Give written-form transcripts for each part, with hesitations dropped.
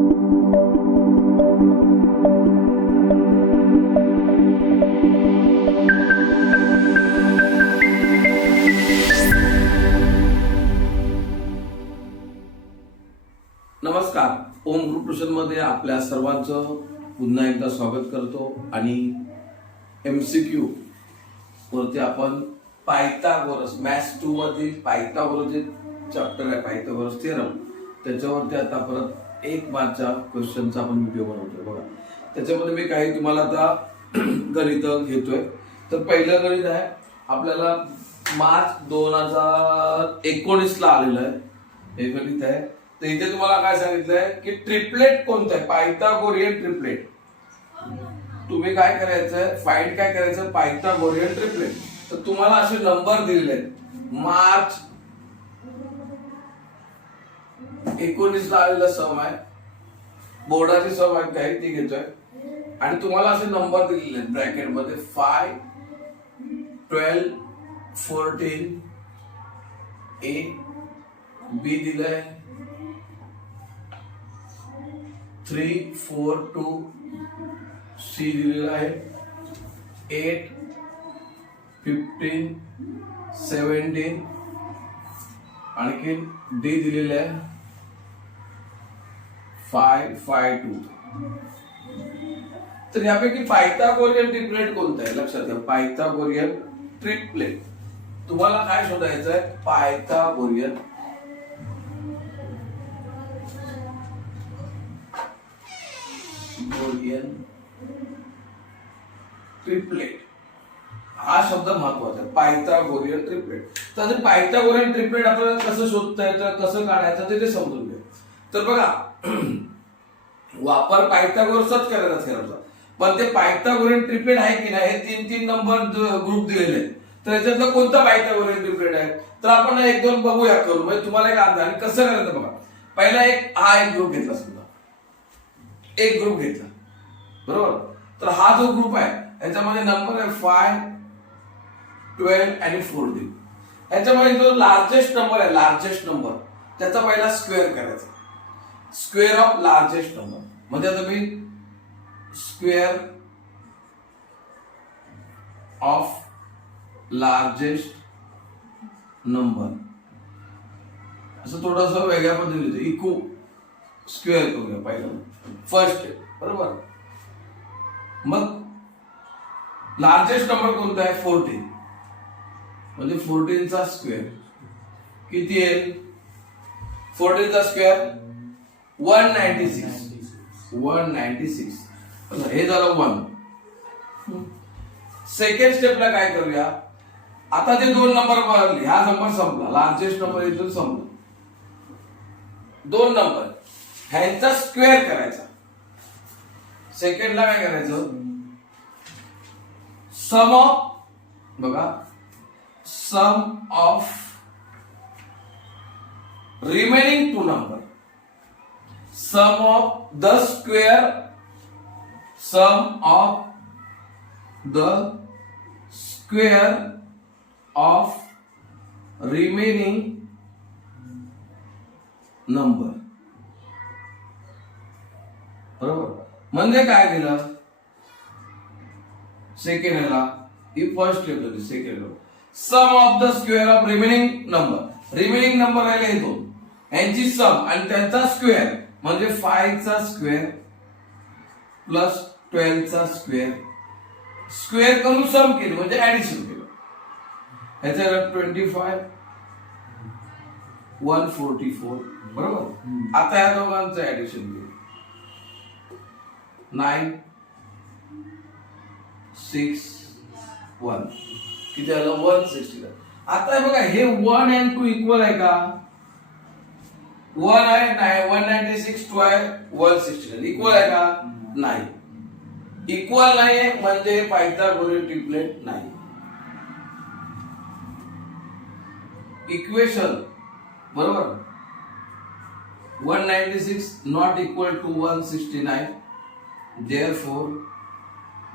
नमस्कार, ओम group tuition मध्ये आपल्या सर्वांचं पुन्हा एकदा स्वागत करतो आणि MCQ वरती आपण पायथागोरस मॅथ्स 2 मधील पायथागोरस जे चॅप्टर आहे पायथागोरस थेरम त्याच्यावरती आता परत 1 मार्कच्या क्वेश्चनचा आपण व्हिडिओ बनवतोय बघा. त्याच्यामध्ये मी काही तुम्हाला आता गणित घेतोय. तर पहिलं गणित आहे आपल्याला मार्च 2019 ला आलेलं आहे. हे गणित आहे. तर इथे तुम्हाला काय सांगितलंय की ट्रिपलेट कोणतं आहे, पायथागोरियन ट्रिपलेट. तुम्ही काय करायचं, फाइंड काय करायचं, पायथागोरियन ट्रिपलेट. तर तुम्हाला असे नंबर दिलेले आहेत. मार्च 19 ला आलेला सम आहे, बोर्डाची सम आहे काही ती घेतोय आणि तुम्हाला असे नंबर दिलेले आहेत ब्रॅकेट मध्ये 5, 12, 14, A, B दिलंय 3, 4, 2, C दिलेला आहे 8, 15, 17 आणखी D दिलेले आहे 5, 5, 2. तर यापैकी पायथागोरियन ट्रिपलेट कोणतं आहे लक्षात घ्या. पायथागोरियन ट्रिपलेट तुम्हाला काय शोधायचं आहे, पायथागोरियन ट्रिपलेट हा शब्द महत्वाचा आहे. Pythagorean triplet. तर पायथागोरियन ट्रिपलेट आपल्याला कसं शोधता येतं, कसं काढायचं ते समजून घ्या. तर बघा वापर पायथागोरसच करायचा थेरमचा, पण ते पायथागोरियन ट्रिपलेट आहे की नाही हे 3 नंबर ग्रुप दिलेले आहेत. तर याच्यातलं कोणतं पायथागोरियन ट्रिपलेट आहे तर आपण 1-2 बघूया करून, म्हणजे तुम्हाला एक अंदाज. आणि कसं करायचं बघा. पहिला हा एक ग्रुप घेतला, समजा एक ग्रुप घेतला बरोबर. तर हा जो ग्रुप आहे याच्यामध्ये नंबर आहे 5, 12 आणि 14. याच्यामध्ये जो लार्जेस्ट नंबर आहे, लार्जेस्ट नंबर त्याचा पहिला स्क्वेअर करायचा. स्क्वेअर ऑफ लार्जेस्ट नंबर म्हणजे आता मी स्क्वेअर ऑफ लार्जेस्ट नंबर असं थोडस वेगळ्या पद्धतीने इक्वू स्क्वेअर करूया पहिला फर्स्ट स्टेप बरोबर. मग लार्जेस्ट नंबर कोणता आहे 14, म्हणजे 14 चा स्क्वेअर किती आहे, 14 चा स्क्वेअर 196. हे झालं 1. सेकंड स्टेपला काय करूया, आता ते 2 नंबर बदलले, हा नंबर संपला, लार्जेस्ट नंबर इथून संपला. 2 नंबर ह्यांचा स्क्वेअर करायचा. सेकंडला काय करायचं, सम ऑफ बघा sum of remaining 2 number, sum of the square, sum of the square of remaining number बरोबर. म्हणजे काय केलं सेकंडला, ही फर्स्ट स्टेप होती. Second sum of the square of remaining number, remaining number राहिले हे 2, यांची सम आणि त्यांचा स्क्वेअर म्हणजे 5 चा स्क्वेअर प्लस 12 चा स्क्वेअर, स्क्वेअर करून सम केली म्हणजे ऍडिशन केलं. ह्याच्या 25, 144 बरोबर. आता या दोघांचं ऍडिशन केलं 9, 6, 1 किती आलं 160. आता बघा हे 1 and 2 इक्वल आहे का, 1 आहे 196, 2 आहे 160 इक्वल आहे का नाही. इक्वल नाही म्हणजे पायथागोरियन ट्रिपलेट नाही. इक्वेशन बरोबर 196 not equal to 169, therefore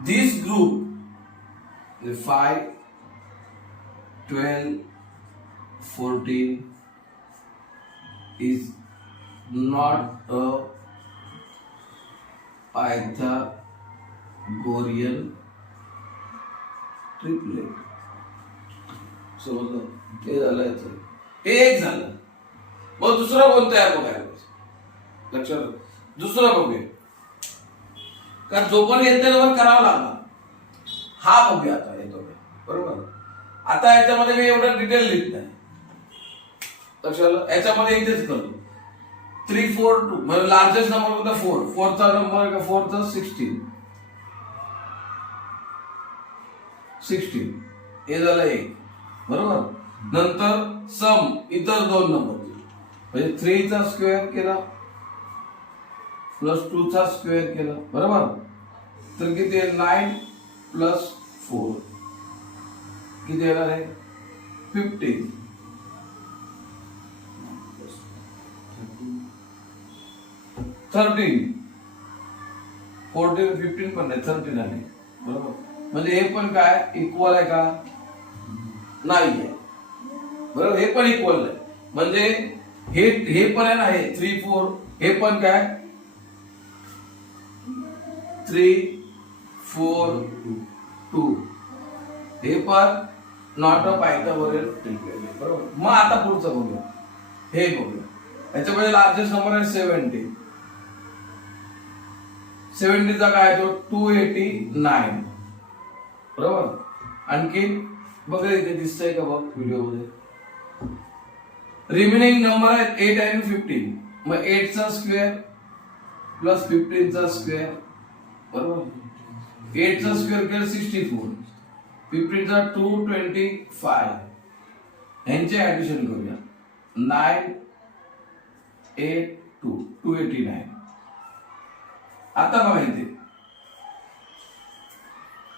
this group the 5, 12, 14 is not a Pythagorean triplet. समजलं? हे झालं याचं. हे एक झालं. मग दुसरं कोणतं आहे बघायला लक्षात. दुसरं बघूया, कारण जो पण येते करावं लागणार. हा बघूया आता येतो बरोबर. आता याच्यामध्ये मी एवढं डिटेल लिहित नाही लक्षात. याच्यामध्ये इथेच करतो 3 4 2 म्हणजे लार्जेस्ट नंबर कोणता 4. 4चा नंबर का 4चा 16 हे झालं एक बरोबर. नंतर सम इतर दोन नंबर म्हणजे 3चा स्क्वेअर केला प्लस 2चा स्क्वेअर केला बरोबर. तर किती आहे 9 प्लस 4 किती येणार आहे 15. 13 14 15 पण नाही 13 आहे बरोबर. म्हणजे हे पण काय इक्वल आहे का नाही आहे बरोबर. हे पण इक्वल आहे म्हणजे हे पण आहे ना हे 3 4 हे पण काय 3 4 2 हे पण नॉट अ पायथागोरियन ट्रिपलेट बरोबर. मग आता पुढचं बघूया. हे बघूया याच्यामध्ये लार्जेस्ट नंबर आहे 70. 70चा काय तो 289 बरोबर. आणखी बघा इथे दिसतंय का बघ व्हिडिओ मध्ये. रिमेनिंग नंबर आहेत 8 आणि 15. मग 8चा स्क्वेअर प्लस 15चा स्क्वेअर बरोबर. 8चा स्क्वेअर केलं 64. 15चा 225. यांचे ऍडिशन करूया 9 8 2 289. आता बघा इथे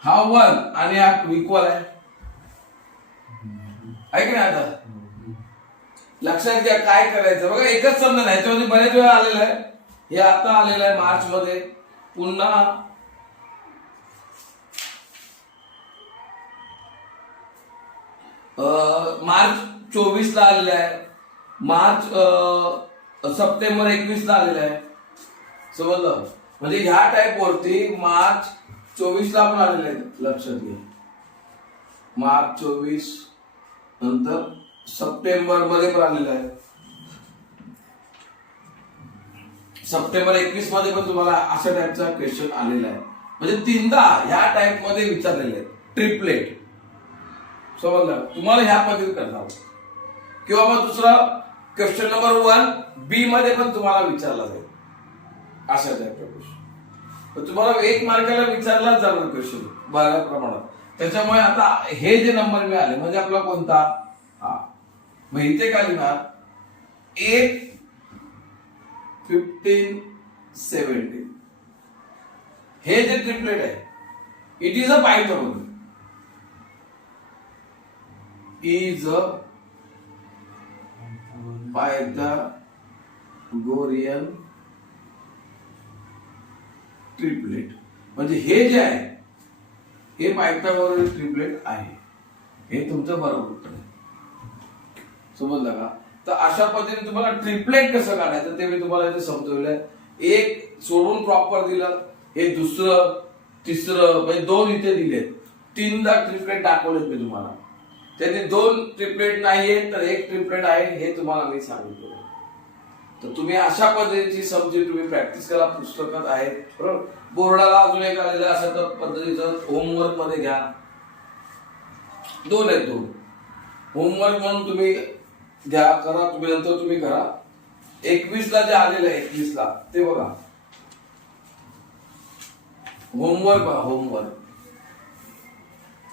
हा 1 आणि हा 2 इक्वल आहे ऐक ना. आता लक्षात घ्या काय करायचं बघा. एकच समजा नाही याच्यामध्ये बरेच वेळा आलेलं आहे. हे आता आलेलं आहे मार्च मध्ये. पुन्हा मार्च 24 ला आलेलं आहे. मार्च सप्टेंबर 21 ला आलेलं आहे. समजलं. म्हणजे ह्या टाइप वरती मार्च 24 ला पण आलेले आहेत लक्षात घ्या. मार्च 24 नंतर सप्टेंबर मध्ये पण आलेलं आहे. सप्टेंबर 21 मध्ये पण तुम्हाला अशा टाइपचा क्वेश्चन आलेला आहे. म्हणजे तीनदा ह्या टाइप मध्ये विचारलेले आहेत ट्रिपलेट. समजलं. तुम्हाला ह्या पद्धतीने करता किंवा मग दुसरा क्वेश्चन नंबर 1 बी मध्ये पण तुम्हाला विचारला जाईल अशा टाइपचा क्वेश्चन. तुम्हाला 1 मार्काला विचारला जाणार क्वेश्चन बऱ्या प्रमाणात. त्याच्यामुळे आता हे जे नंबर मिळाले म्हणजे आपला कोणता हा. मग इथे काय लिहिणार 8 15 17. हे जे ट्रिपलेट आहे it is a Pythagorean. Is a Pythagorean triplet. म्हणजे हे जे आहे हे पायथागोरियन ट्रिपलेट आहे. हे तुमचं बरोबर उत्तर आहे. समजलं का. तर अशा पद्धतीने तुम्हाला ट्रिपलेट कसं काढायचं ते मी तुम्हाला इथे समजवलंय. एक सोडून प्रॉपर दिलं. हे दुसरं तिसरं म्हणजे 2 इथे दिलेत. 3दा ट्रिपलेट दाखवलेत मी तुम्हाला. त्याने 2 ट्रिपलेट नाहीये तर 1 ट्रिपलेट आहे हे तुम्हाला मी सांगितलं. तर तुम्ही अशा पद्धतीची समजी तुम्ही प्रॅक्टिस करा. पुस्तकात आहे बरोबर. बोर्डाला अजून एक आलेलं असं तर पद्धतीचं होमवर्क मध्ये घ्या. 2 आहेत 2 होमवर्क म्हणून तुम्ही घ्या करा. तुम्ही नंतर तुम्ही करा. 21 ला जे आलेलं आहे 21 ला ते बघा. होमवर्क बघा.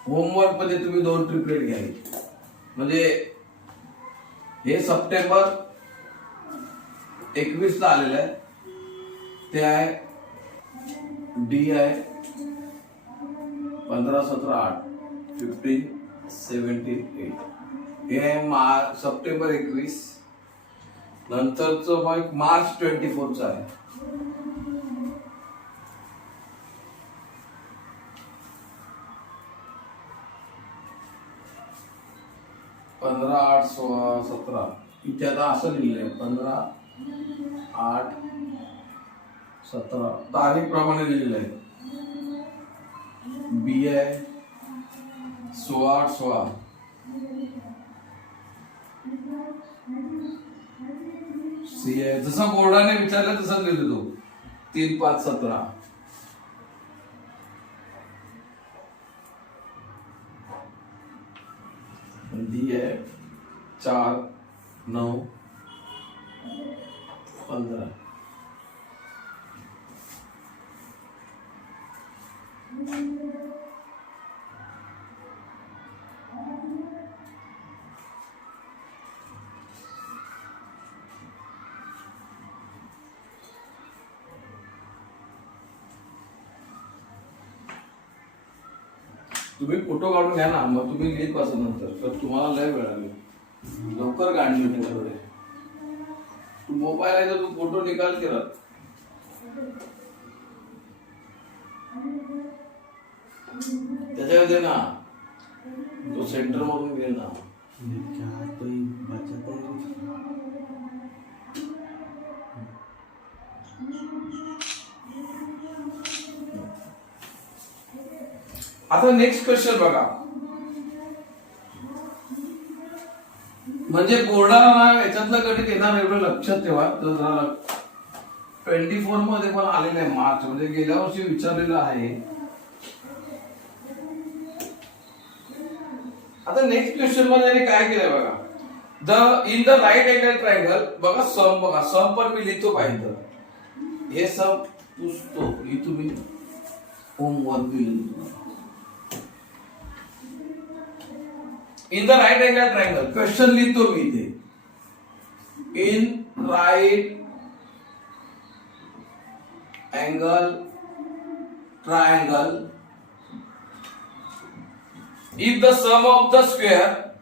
होमवर्क मध्ये तुम्ही 2 ट्रिपलेट घ्यायचे. म्हणजे हे सप्टेंबर 21 ला आलेलं आहे ते आहे डी आहे 15 17 8 15 17 8. हे आहे सप्टेंबर 21. नंतरचं मग मार्च 24 चा आहे. पंधरा 8 16 17 इथे आता असं लिहिलंय 15 8 17 तारीख प्रमाणे दिलेलं आहे. बी आहे 16/8/16. सी आहे जसं बोर्डाने विचारलं तसं लिहितो 3/5/17. डी आहे 4/9/15. तुम्ही फोटो काढून घ्या ना, मग तुम्ही लिहित बसा नंतर, तर तुम्हाला लय वेळ लागेल. लवकर काढली त्याच्याकडे तू मोबाईल आहे तर तू फोटो निकाल केला त्याच्यामध्ये ना, तो सेंटर मधून गेल ना. आता नेक्स्ट क्वेश्चन बघा. म्हणजे बोर्डाला ना याच्यातलं गणित येणार एवढं लक्षात ठेवा. तर 24 मध्ये पण आलेलं आहे मार्च, म्हणजे गेल्या वर्षी विचारलेलं आहे. आता नेक्स्ट क्वेश्चन मध्ये त्यांनी काय केलंय बघा. In the right angle triangle बघा, सम पण मी लिहितो पाहिजे. हे सम पुसतो, ही तुम्ही होमवर्क लिहितो. In the right angle triangle question लिहितो मी इथे. In right angle triangle if the sum of the square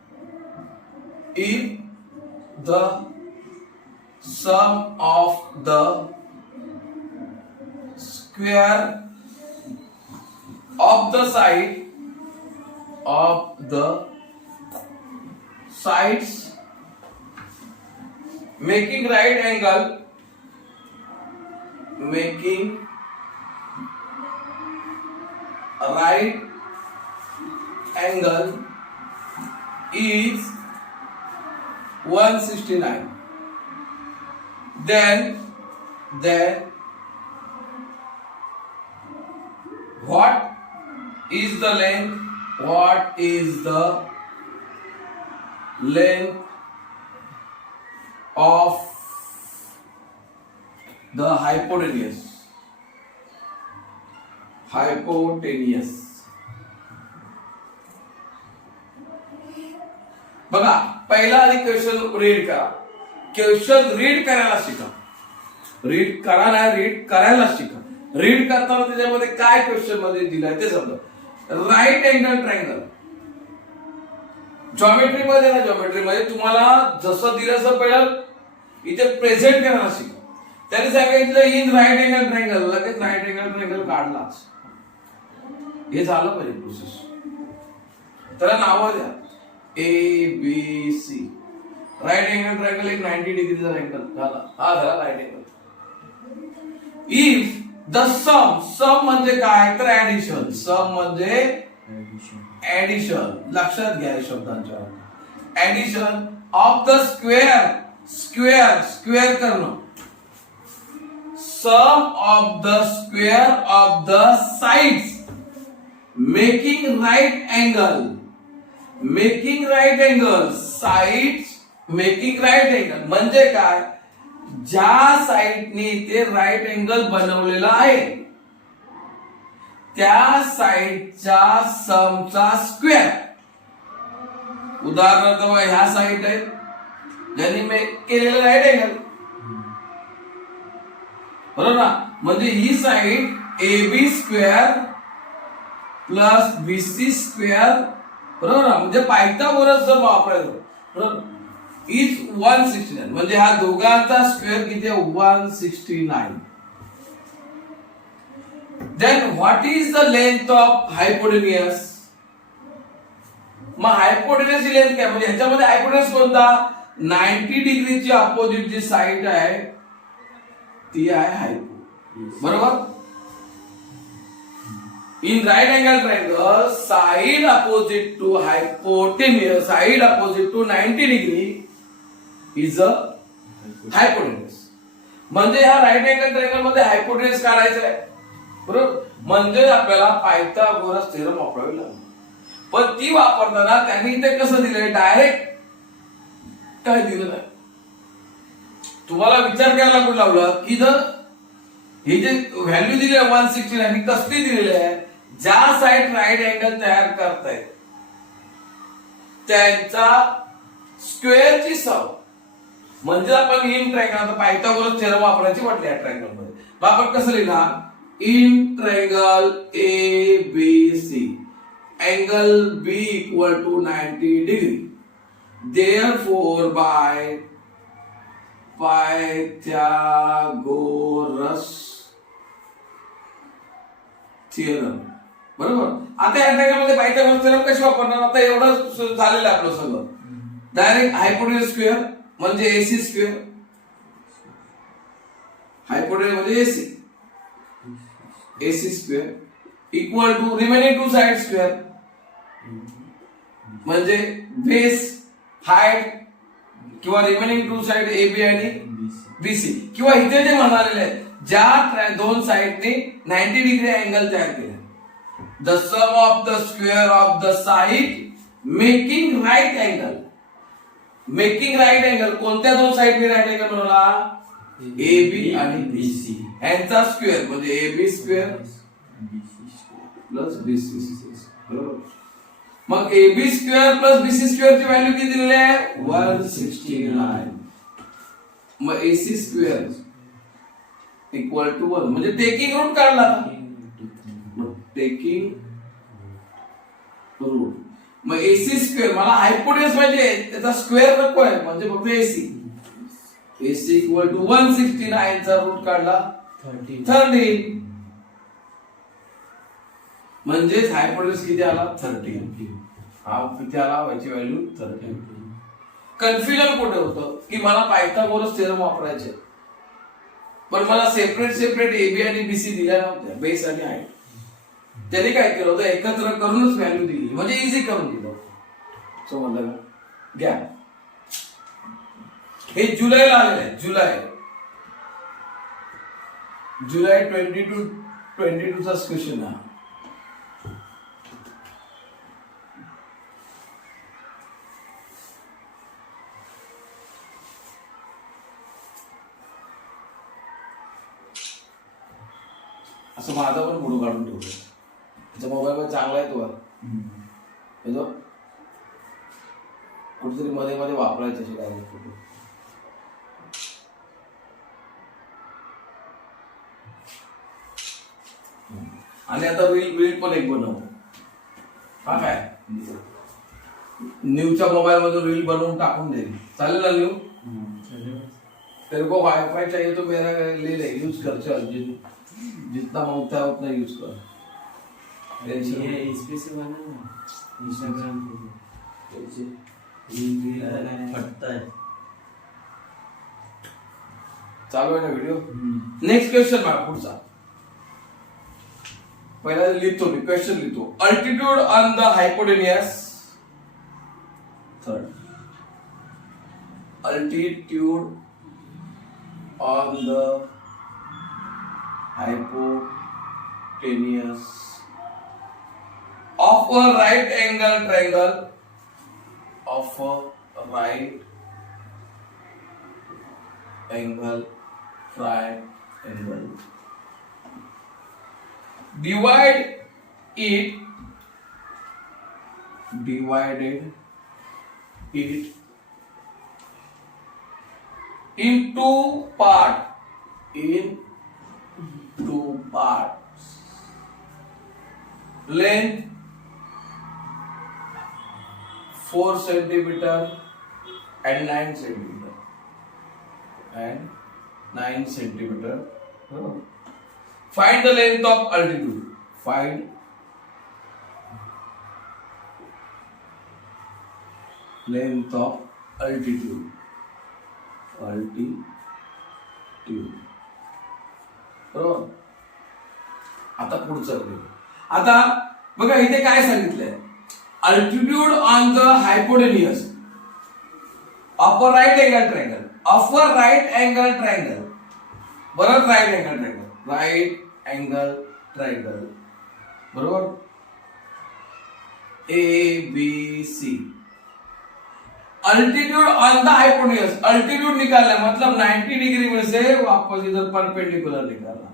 of the sides making right angle is 169, then what is the length of the hypotenuse. बघा, पहिला आधी question read करा. Question read करायला शिका. Read करा ना, रीड करायला शिका. रीड करताना त्याच्यामध्ये काय क्वेश्चन मध्ये दिलाय ते समजा. राईट अँगल ट्रायंगल जॉमेट्री मध्ये तुम्हाला जसं दिलं असं पहिलं इथे प्रेझेंट करायला शिका. त्याने सांगितलं इन राईट अँगल ट्रायंगल, लगेच राईट अँगल ट्रायंगल काढलाच. हे झालं पाहिजे प्रोसेस. त्याला नावं द्या ABC. राईट अँगल ट्रायंगल एक 90 डिग्रीचा अँगल झाला, हा झाला राईट अँगल. इफ द सम म्हणजे काय, तर ऍडिशन. सम म्हणजे ऍडिशन, लक्षात घ्या शब्दांच्या. ऍडिशन ऑफ द स्क्वेअर करणं. Sum of the square of the sides making right angle. Sides making right angle म्हणजे काय, ज्या साइडने ते राईट अँगल बनवलेला आहे त्या साइडच्या समचा स्क्वेअर. उदाहरणार्थ ह्या साइड आहेत ज्यांनी मेक केलेलं राईट अँगल, बरोबर ना. म्हणजे ही side AB square plus BC square, बरोबर ना. म्हणजे पायथागोरस जर वापरायचं, बरोबर, इज 169. म्हणजे हा दोघांचा स्क्वेअर किती आहे, 169. Then what is the length of hypotenuse. मग हायपोटेन्युअस ही लेंथ काय, म्हणजे ह्याच्यामध्ये हायपोटेन्युअस कोणता, 90 डिग्रीची अपोजिट जी साइड आहे ती आहे हायपो. बरोबर. In right angle triangle side opposite to hypotenuse, side opposite to 90 degree is a hypotenuse. म्हणजे ह्या राईट अँगल ट्रायंगल मध्ये हायपोटेन्युअस काढायचं आहे. बरोबर. म्हणजे आपल्याला पायथागोरस थेरम वापरावी लागेल. पण ती वापरताना त्यांनी ते कसं दिलंय, डायरेक्ट काय दिलं नाही. तुम्हाला विचार करायला लागून लावलं की जर हे जे व्हॅल्यू दिली आहे 169 कसली दिलेली आहे, ज्या साइड राईट अँगल तयार करतायत त्यांचा स्क्वेअरची सम. म्हणजे आपण इन ट्रायंगल पायथागोरस थेरम वापरायची म्हटली या ट्रायंगल मध्ये. मग आपण कसं लिहिणार, in triangle A B C angle B equal to 90 degree, therefore by Pythagoras theorem. बरोबर. आता या ट्रायंगलमध्ये पायथागोरस थिअरम कशी वापरणार, आता एवढं झालेलं आहे आपलं सगळं. डायरेक्ट हायपोटेन्युअस स्क्वेअर म्हणजे एसी स्क्वेअर, हायपोटेन्युअस म्हणजे AC, AC square equal to remaining two side square म्हणजे बेस हाईट किंवा remaining two side A B आणि बीसी, किंवा इथे जे म्हणालेले आहेत ज्या दोन साइडने 90 डिग्री अँगल तयार केले, the sum of the square of the side making right angle. Making right angle कोणत्या दोन साइडने राईट अँगल बनवला, ए बी आणि बीसी यांचा स्क्वेअर म्हणजे A B square plus BC square. बरोबर. मग A B square plus BC square ची value किती दिलेली आहे, 169. मग एसी स्क्वेअर इक्वल टू 1 म्हणजे टेकिंग रूट काढला, टेकिंग रूट. मग एसी स्क्वेअर मला हायपोटेन्युअस पाहिजे, त्याचा स्क्वेअर नको आहे म्हणजे फक्त एसी. एसी इक्वल टू 169 चा रूट काढला 13 म्हणजेच हायपोटेन्युअस किती आला, 13. हा किती आला, याची व्हॅल्यू 13. कन्फ्युजन कुठे होतं की मला पायथागोरस थेरम वापरायचे पण मला सेपरेट एबी आणि बीसी दिल्या नव्हत्या, बेस आणि हाईट. त्याने काय केलं होतं, एकत्र करूनच व्हॅल्यू दिली म्हणजे इझी करून दिलं. समजलं का. घ्या, हे जुलैला आलेलं आहे, जुलै 22 चा क्वेश्चन आहे. असं माझा पण फोटो काढून ठेवतो, त्याचा मोबाईल मध्ये चांगला आहे तो कुठेतरी मध्ये मध्ये वापरायचे असे काय फोटो. आणि आता रील पण एक बनव. हा काय न्यूच्या मोबाईल मधून रील बनवून टाकून देईल, चालेल ना न्यू. तेरे को वाईफाई चाहिए तो मेरा ले ले, यूज कर, चल जितना मांगता है उतना यूज कर. ये इसपे से बना ना इंस्टाग्राम पे फटता है. चालू आहे ना व्हिडिओ. नेक्स्ट क्वेश्चन बघा पुढचा. पहिला लिहितो मी क्वेश्चन लिहितो. Altitude on the hypotenuse, third altitude on the hypotenuse of a right angle triangle, of a right angle triangle, divided it into two parts, length 4 centimeter and 9 centimeter. Find the length of altitude. Find length of altitude. बरोबर. आता पुढचं घेऊ. आता बघा इथे काय सांगितलंय, altitude on the hypotenuse of a right angle triangle, of a right angle triangle, बरोबर. Right angle triangle, right angle triangle, बरोबर. ABC, altitude on the hypotenuse, altitude निकालना मतलब 90 डिग्री में से वापस इधर परपेंडिकुलर निकालना.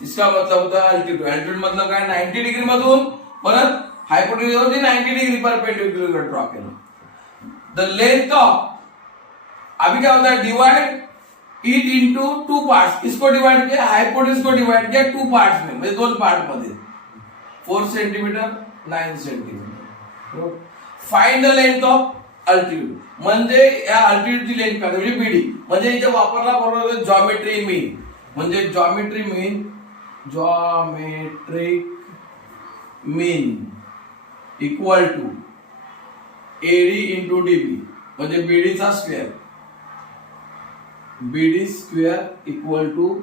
इसका मतलब होता है अल्टीट्यूड. अल्टीट्यूड मतलब काय, 90 डिग्री मधून परत हाइपोटेन्यूज होती 90 डिग्री परपेंडिकुलर ड्रॉ केलं. द लेंथ ऑफ, अभी क्या होता है, divide it into two parts. इसको डिवाइड किया, हाइपोटेन्यूज को डिवाइड किया टू पार्ट्स में, म्हणजे दोन पार्ट मध्ये, 4 centimetre 9 centimetre. Find the length of altitude, म्हणजे या अल्टिट्यूडची लेंथ काय, म्हणजे बीडी. म्हणजे इथे वापरला बरोबर जॉमेट्री मीन, म्हणजे geometry mean, geometric mean equal to AD into DB, म्हणजे बीडीचा square, BD square equal to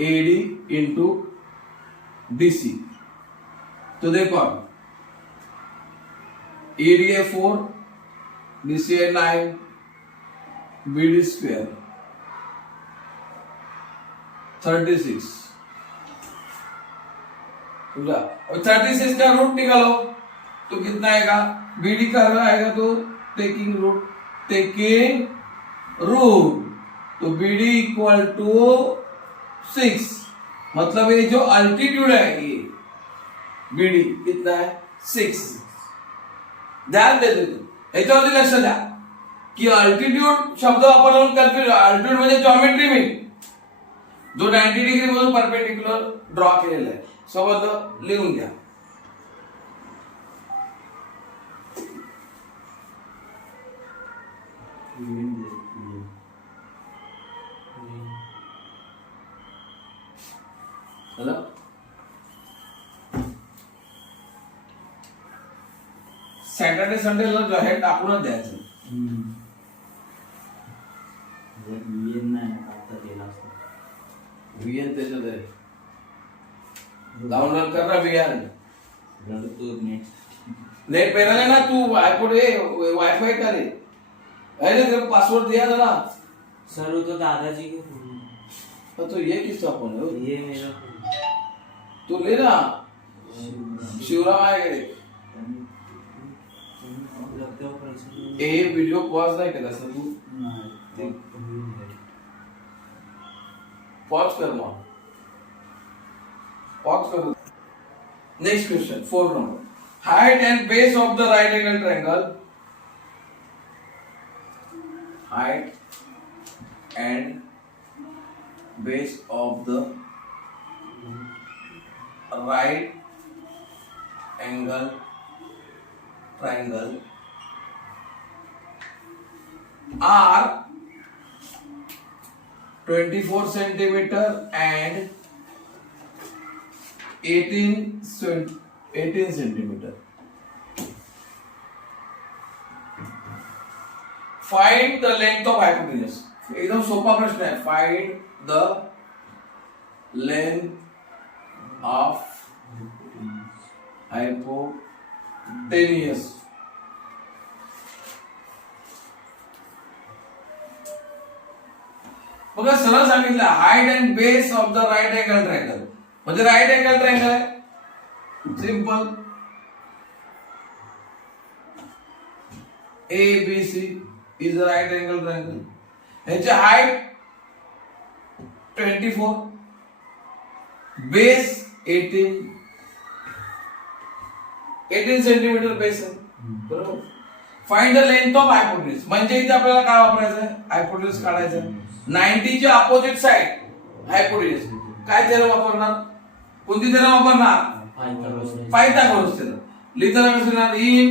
AD into DC. तो देखो एडी है 4, डीसी है 9, बीडी स्क्वेयर 36. समझा. और 36 का रूट निकालो तो कितना आएगा, बीडी का आएगा तो टेकिंग रूट, तो बीडी इक्वल टू 6. मतलब ये जो अल्टीट्यूड है, ये बीडी कितना है 6. ध्यान दे दो, याच्यावरती लक्ष द्या की अल्टिट्यूड शब्द वापरला कन्फ्युज. अल्टिट्यूड म्हणजे जॉमेट्री मीन, जो 90 डिग्री मधून परपेंडिकुलर ड्रॉ केलेला आहे. सोबत लिहून घ्या. सॅटर्डे संडेला जो आहे टाकूनच द्यायचं. VN त्याच्यात आहे, डाउनलोड कर ना VN. नेट पे ना तू वाईफाई करे, अरे तेरे पासवर्ड दिया था ना सर. वो तो दादाजी के फोन. तो ये किसका फोन है, ये मेरा फोन. तू ले ना, शिवराम आएगा. ए वीडियो पॉज नाही केला सर तू, पॉज कर, मग पॉज कर. Next question 4 number. Height end base of the right angle triangle, height end base of the right angle triangle are 24 centimeter and 18 centimeter. Find the length of hypotenuse. एकदम सोपा प्रश्न है. Find the length of hypotenuse. बघा सरळ सांगितलं, height and base of the right angle triangle, म्हणजे right angle triangle आहे. Simple, ABC is right angle triangle. ह्याची हाइट 24, बेस 18 सेंटीमीटर बेस आहे, बरोबर. फाइंड द लेंथ ऑफ हायपोटेन्यूज, म्हणजे इथे आपल्याला काय वापरायचं आहे, हायपोटेन्यूज काढायचं आहे. 90 ची अपोजिट साइड हायपोटेन्यूज. काय थेरम वापरणार, कोणती थेरम वापरणार, पायथागोरस थेरम. लिहिताना कसं लिहिणार, in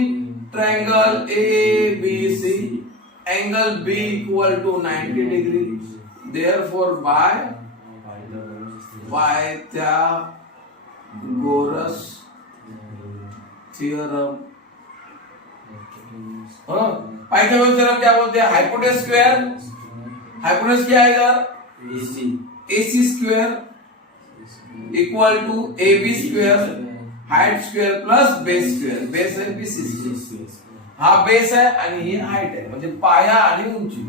triangle ABC angle B equal to 90 degree, therefore by Pythagoras theorem. Pythagoras theorem क्या बोलते हैं, हाइपोटेन्यूज स्क्वायर. हाइपोटेन्यूज क्या है इधर AC square equal to AB square height square plus base square. Base आहे BC square. हा base आहे आणि ही हाईट आहे म्हणजे पाया आणि उंची.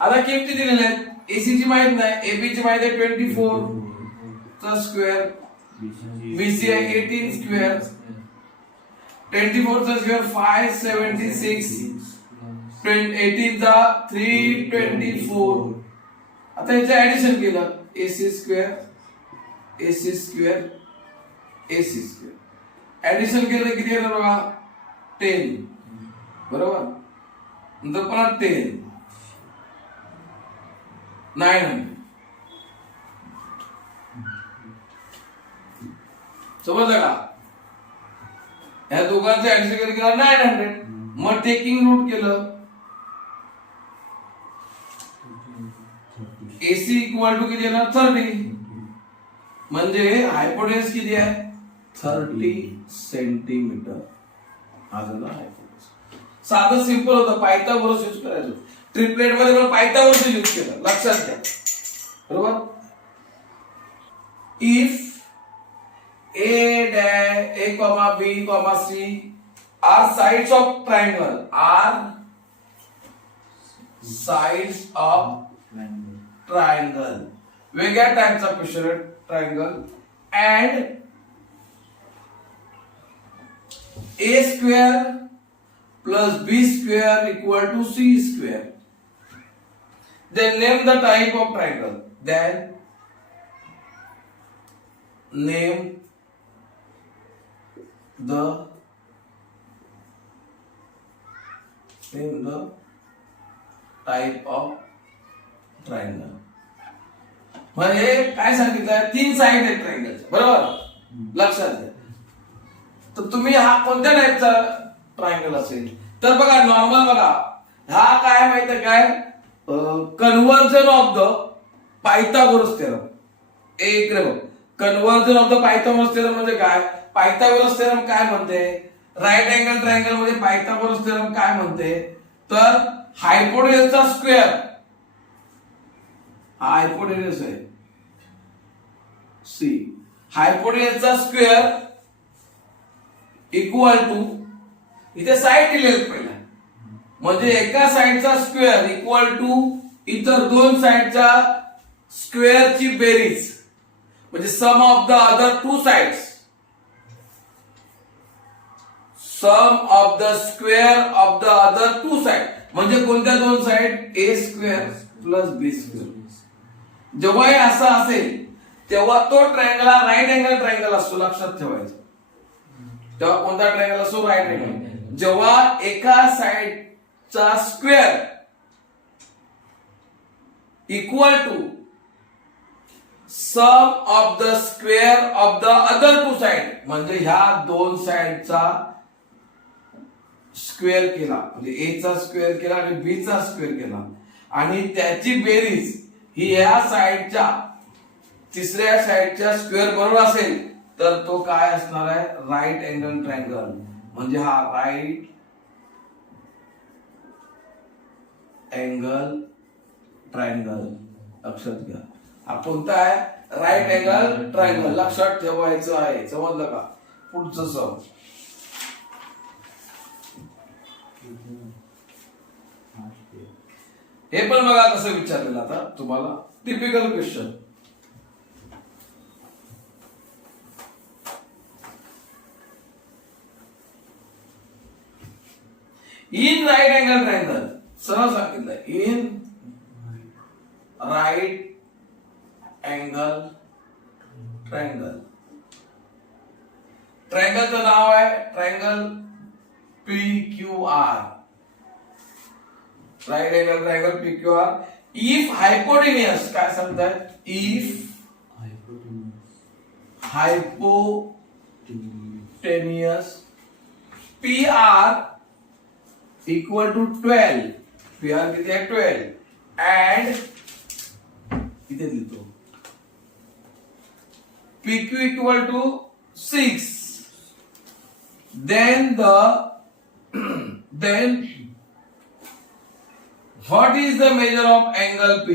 आता किमती दिलेल्या आहेत. AC ची माहित नाही, AB ची माहित आहे 24 चा स्क्वेअर, BC आहे 18 स्क्वेअर, 24 चा स्क्वेअर 576, 18 चा 324. आता याचं ऍडिशन केलं AC square AC square AC square addition केलं किती येणार बघा 10 बरोबर. नंतर पुन्हा 10 900 समजलं का. ह्या दोघांचं ऍडिशन केलं 900. मग टेकिंग रूट केलं AC इक्वल टू किती येणार 30 म्हणजे हायपोटेन्स किती आहे 30 सेंटीमीटर. हा झाला हायपोटेन्स. साधं सिंपल होतं, पायथागोरस यूज करायचं. ट्रिपलेट मध्ये पण पायथागोरस यूज केलं, लक्षात घ्या बरोबर. If A, B, C are sides of triangle, वेगळ्या टाइपचा क्वेश्चन आहे triangle, and A square plus B square equal to C square. Then name the type of triangle. Then name the type of triangle. म्हणजे काय सांगितलं 3 side आहेत ट्रायंगलच्या बरोबर. लक्षात घ्या. तर तुम्ही हा कोणत्या टाइपचा ट्रायंगल असेल तर बघा नॉर्मल बघा हा काय माहिती काय conversion of the Pythagoras theorem. इकडे बघ conversion of the Pythagoras theorem म्हणजे काय. पायथागोरस थेरम काय म्हणते राईट अँगल ट्रायंगल मध्ये पायथागोरस थेरम काय म्हणते तर हायपोटेन्यूसचा स्क्वेअर हा हायपोटेन्यूस आहे C. हायपोटेन्यूसचा स्क्वेअर इक्वल टू इथे साइड दिलेली पहिला म्हणजे एका साइडचा स्क्वेअर इक्वल टू इतर दोन साइडच्या स्क्वेअरची बेरीज म्हणजे sum of the other two sides. Sum of the square of the other two side म्हणजे कोणत्या दोन side A square plus B square. जेव्हा हे असं असेल तेव्हा तो ट्रायंगल हा राईट अँगल ट्रायंगल असतो, लक्षात ठेवायचं. तेव्हा कोणता ट्रायंगल असतो राईट अँगल. जेव्हा एका साइडचा square equal to sum of the square of the other two side म्हणजे ह्या दोन साइडचा स्क्वेअर केला म्हणजे A चा स्क्वेअर केला आणि B चा स्क्वेअर केला आणि त्याची बेरीज ही या साइडच्या तिसऱ्या साइडच्या स्क्वेअर बरोबर असेल तर तो काय असणार आहे राईट अँगल ट्रायंगल. म्हणजे हा राईट अँगल ट्रायंगल लक्षात घ्या. हा कोणता आहे राईट अँगल ट्रायंगल लक्षात ठेवायचं आहे. समजलं का. पुढचं सम हे पण बघा कसं विचारलेलं आता तुम्हाला typical question. In right angle triangle सरळ सांगितलं इन राईट अँगल ट्रायंगल. ट्रायंगलचं नाव आहे triangle PQR. Right angle triangle PQR. If hypotenuse काय सांगतात if hypotenuse PR equal to 12. PR किती आहे 12 अँड इथे लिहितो PQ equal to 6 then what is the measure of angle P.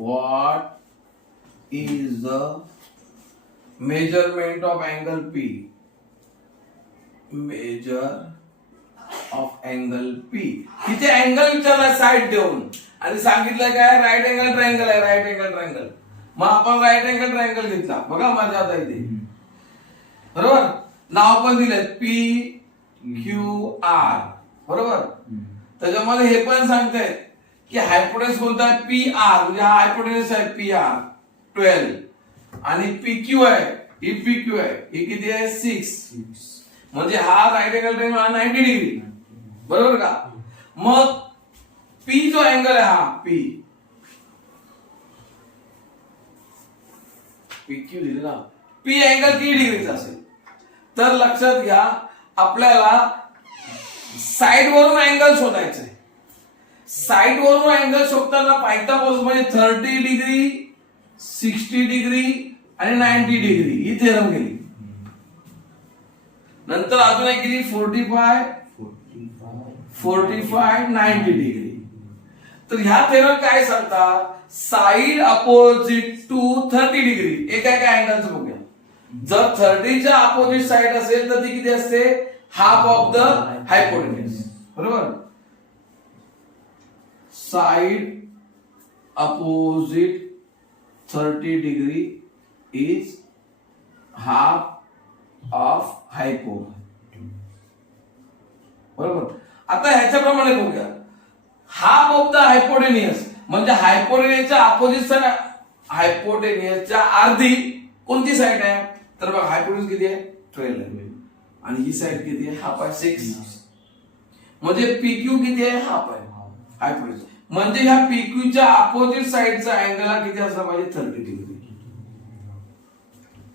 what is the measurement of angle P? Measure of angle P. इथे angle विचारला side देऊन आणि सांगितलं काय राईट अँगल ट्रायंगल आहे, राईट अँगल ट्रायंगल. मग आपण राईट अँगल ट्रायंगल घेतला. बघा माझ्या आता इथे बरोबर नाव पण दिले PQR बरोबर. त्याच्यामध्ये हे पण सांगतायत की हायपोटेन्स कोणता आहे PR, म्हणजे हा हायपोटेन्स आहे PR 12 आणि PQ आहे ही PQ आहे ही किती आहे 6. म्हणजे हा राईट अँगल ट्रायंगल हा 90 डिग्री बरोबर का. मग P जो अँगल आहे हा PQ दिलेला P अँगल किती डिग्रीचा असेल. तर लक्षात घ्या आपल्याला साइड वरून अँगल शोधायचं आहे. साइड वरून अँगल शोधताना पायथागोरस म्हणजे 30 डिग्री 60 डिग्री आणि 90 डिग्री ही थेरम गेली. नंतर अजून एक गेली 45 90 डिग्री. तर ह्या थेरम काय सांगतात साइड अपोजिट टू 30 डिग्री एका अँगलचं बघूया. जर 30 च्या अपोजिट साइड असेल तर ती किती असते हाफ ऑफ द हायपोटेन्यूज बरोबर. Side opposite 30 degree is half of हायपो बरोबर. आता ह्याच्याप्रमाणे बघूया हाफ ऑफ द हायपोटेनियस म्हणजे हायपोटेनियसच्या अपोजिट साइड हायपोटेनियसच्या अर्धी कोणती साइड आहे. तर बघा हायपोटेन्यूज किती आहे 12 आहे आणि ही साइड किती आहे हाफ आहे 6. म्हणजे PQ किती आहे हाफ आहे हायपोटेन्यूज. म्हणजे ह्या PQ च्या अपोजिट साइडचा अँगल हा किती असला पाहिजे 30 डिग्री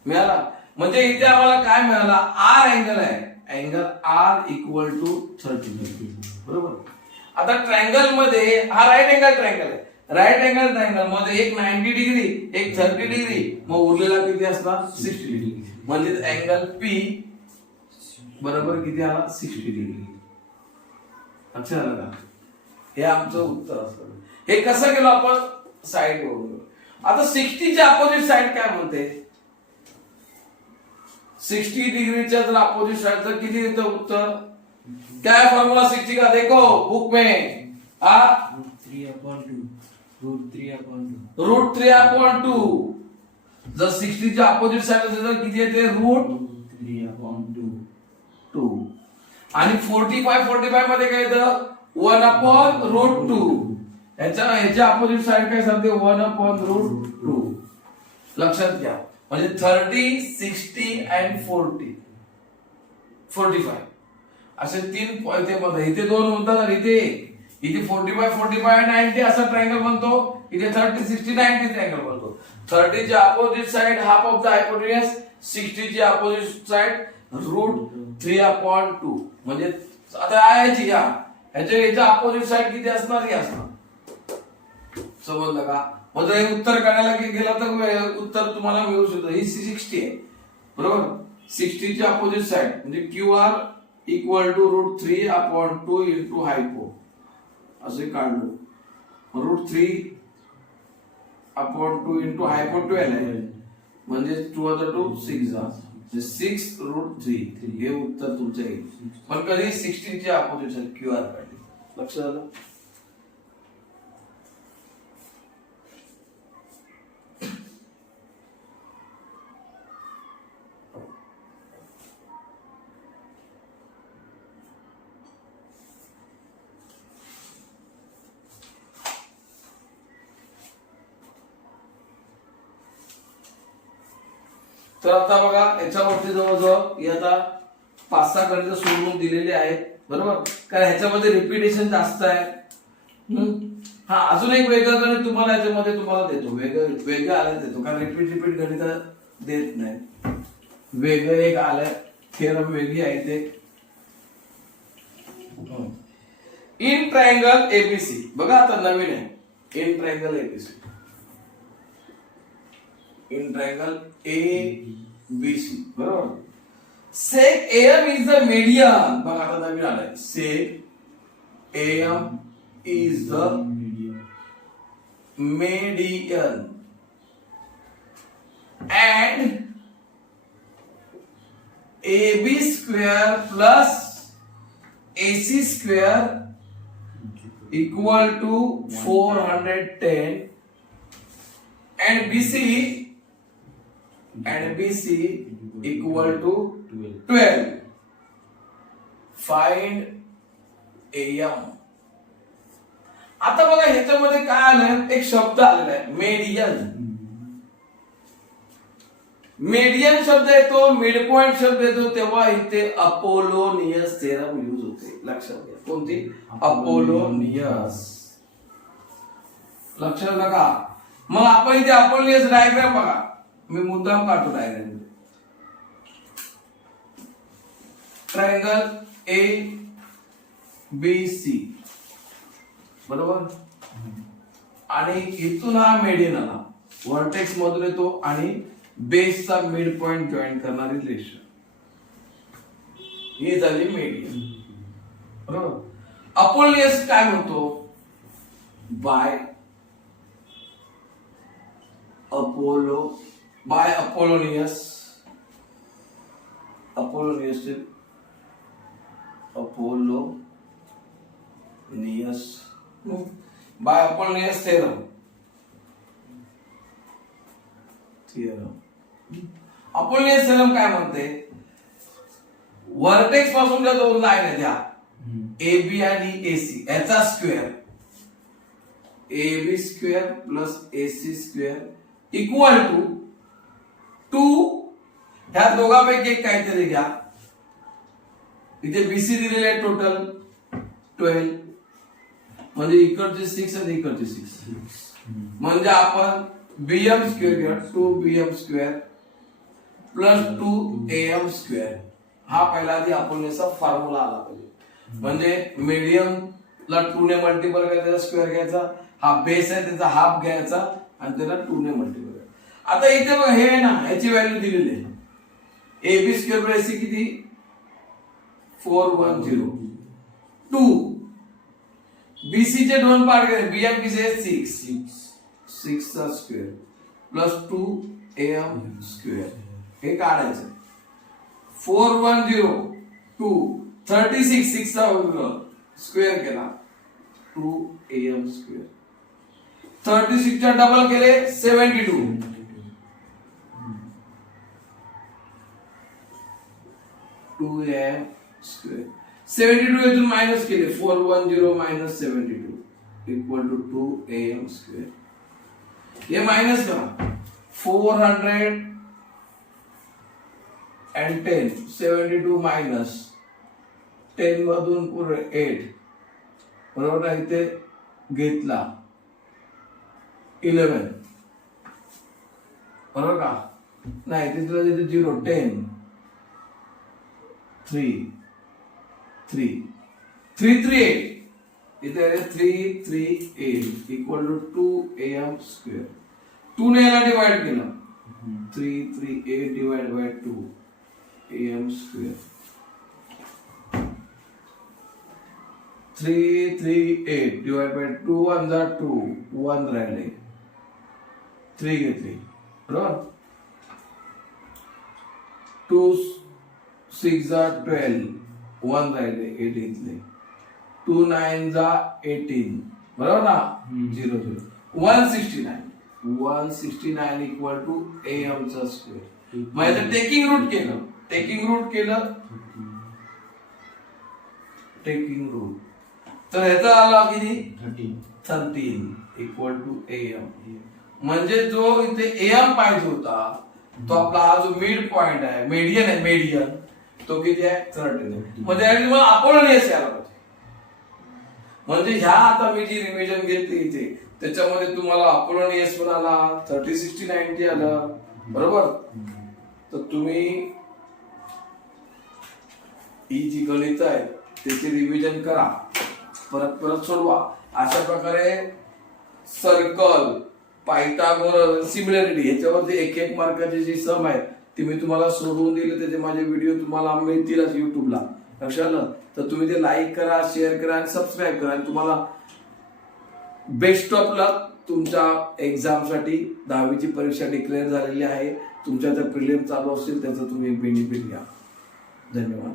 मिळाला. म्हणजे इथे आम्हाला काय मिळाला R अँगल आहे angle R equal to 30 degree बरोबर. आता ट्रायंगल मध्ये हा राईट अँगल ट्रायंगल आहे. राईट अँगल ट्रायंगल मध्ये एक 90 डिग्री एक 30 डिग्री मग उरलेला किती असणार 60 डिग्री. म्हणजे अँगल P बरोबर किती आला 60 डिग्री. लक्षात आलं का. हे आमचं उत्तर असतं. हे कसं केलं आपण साइड वरून. आता 60 च्या अपोजिट साइड काय म्हणते 60 डिग्रीच्या जर अपोजिट साइड तर किती येतं उत्तर. क्या है फॉर्मूला 60 का देखो बुक में √3/2 जर 60 च्या अपोजिट साइड असेल तर किती येते √3/2 आणि 45 मध्ये काय येतं 1/√2. ह्याच्या अपोजिट साइड काय सांगते 1/√2. लक्षात घ्या म्हणजे 30 60 अँड 45 असे तीन इथे दोन म्हणतात आणि इथे इथे 45 90 असा ट्रायंगल बनतो. इथे 30 60 90 ट्रायंगल बनतो. 30 ची opposite side half of the hypotenuse 60 ची अपोजिट साइड √3/2 म्हणजे आता याची ह्याच्या अपोजिट साइड किती असणार ही असणार. समजलं का. म्हणजे हे उत्तर काढायला गेला तर उत्तर तुम्हाला मिळू शकतं. ही 60 आहे बरोबर. 60 ची अपोजिट साइड म्हणजे QR equal to √3/2 into hypo असे काढलो. √3/2 इंटू हायपो 12 आहे म्हणजे 2 × 2 6 6√3 हे उत्तर तुमचं येईल. पण कधी 60 ची अपोजिट साइड QR काढली. लक्षात आलं. तर आता बघा याच्यावरती जवळजवळ आता 5-6 गणित सोडवून दिलेले आहेत बरोबर. कारण ह्याच्यामध्ये रिपिटेशन जास्त आहे. हा अजून एक वेगळं गणित तुम्हाला याच्यामध्ये तुम्हाला देतो वेगळं आलं देतो कारण रिपीट गणित देत नाही. वेगळं एक आलंय थेरम वेगळी आहे ते इन ट्रायंगल एबीसी. बघा आता नवीन आहे in triangle ABC. In triangle ABC बरोबर. सेक AM इज द मीडियन. बघा आता नवीन आलंय सेक AM is the median and AB square plus AC square equal to 410 and BC equal to 12. Find AM. आता बघा ह्याच्यामध्ये काय आलंय, एक शब्द आलेला आहे मेडियन. मेडियन शब्द येतो, मिड पॉइंट शब्द येतो, तेव्हा इथे अपोलोनियस थेरम यूज होते. लक्षात घ्या, कोणती? अपोलोनियस. लक्षात नका. मग आपण इथे अपोलोनियस डायग्राम बघा, मी मुद्दाम काढतो diagram. Triangle A B C, बरोबर, आणि इथून हा मेडियन आला, व्हर्टेक्स मधून येतो आणि बेसचा मिड पॉइंट जॉईन करणारी रेषा, ही झाली मेडियन. बरोबर. अपोलोनियस काय म्हणतो? By Apollonius theorem. Apollonius theorem काय म्हणते? व्हर्टेक्स पासून ज्या दोन लाईन आहेत, त्या AB आणि AC, याचा square AB square plus AC square equal to 2. ह्या दोघांपैकी एक काहीतरी घ्या. इथे BC दिलेले आहे टोटल 12, म्हणजे इकडचे 6 आणि इकडचे 6, म्हणजे आपण BM स्क्वेअर घ्या, 2BM square plus 2AM square. हा पहिला आधी अपोलोनियसचा फॉर्म्युला आला पाहिजे. म्हणजे मीडियम ला 2 ने मल्टिपल करायचा, त्याचा स्क्वेअर घ्यायचा, हा बेस आहे त्याचा हाफ घ्यायचा आणि त्याला 2 ने मल्टिपल करायचा. आता इथे बघा, हे आहे ना, ह्याची व्हॅल्यू दिलेली आहे. AB स्क्वेअर प्लस AC किती? 410. 2 BC चे दोन पार्ट केले, BM किती आहे? 6 चा स्क्वेअर प्लस 2AM स्क्वेअर, हे काढायचं. 410 2 36, 6 चा स्क्वेअर केला, 2AM स्क्वेअर. 36 चा डबल केले 72, 2AM स्क्वेअर. 72 इथून मायनस केले, 410 minus 72 equal to 2AM square. ये माइनस करा, 410 72 माइनस 10 मधून पुढे 8, बरोबर ना. इथे घेतला 11, बरोबर का? नाही, तिथलं 0 10 3 3 338, इथे 338 इक्वल टू 2AM स्क्वेअर. 2 ने याला डिवाइड केलं, 338 divide by 2AM square. 338 divide by 2 1 जा 2, 1 राहिले, 3 घेतली, बरोबर. 2 6 जा 12, 1 राहिले, 8 घेतले, 2 9 जा 18, बरोबर ना. 0 0 169 इक्वल टू AM चा स्क्वेअर. मग याचं टेकिंग रूट केलं, तर ह्याचा आला किती? 13 इक्वल टू AM. म्हणजे जो इथे AM पाहिजे होता, तो आपला हा जो मिड पॉइंट आहे, मेडियन आहे, मेडियन तो किती आहे? 13. म्हणजे अपोलोनियस यायला पाहिजे. म्हणजे ह्या आता मी जी रिव्हिजन घेतली इथे, त्याच्यामध्ये तुम्हाला अपोलोनियस पण आला, 30 90 आलं, बरोबर. तर तुम्ही ही जी गणित आहे त्याची रिव्हिजन करा, परत सोडवा. अशा प्रकारे सर्कल, पायथागोरस, सिमिलॅरिटी ह्याच्यावरती एक मार्काची जी सम आहे ती मी तुम्हाला सोडवून दिली. त्याचे माझे व्हिडिओ तुम्हाला मिळतीलच युट्यूबला, लक्षात आलं. तर तुम्ही ते लाईक करा, शेअर करा आणि सबस्क्राईब करा. आणि तुम्हाला बेस्ट ऑफ लक. तुमच्या एक्झामसाठी 10वीची परीक्षा डिक्लेअर झालेली आहे. तुमच्या जर प्रिलिम चालू असतील त्याचं तुम्ही बेनिफिट घ्या. धन्यवाद.